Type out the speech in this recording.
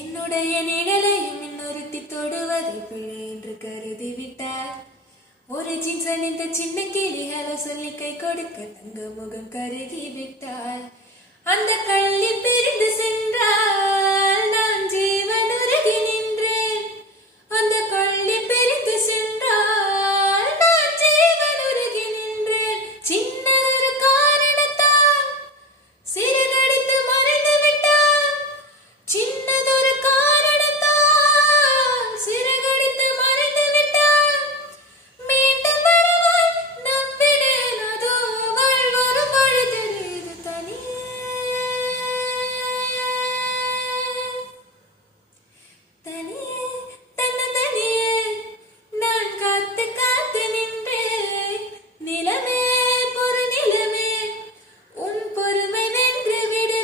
என்னுடைய நிழலையும் இன்னொருத்தி தொடுவதை பிழை என்று கருதி விட்டார். ஒரு ஜீன்ஸ் அணிந்த சின்ன கிளி ஹலோ சொல்லி கை கொடுக்க தங்க முகம் கருகி விட்டார். அந்த கள்ள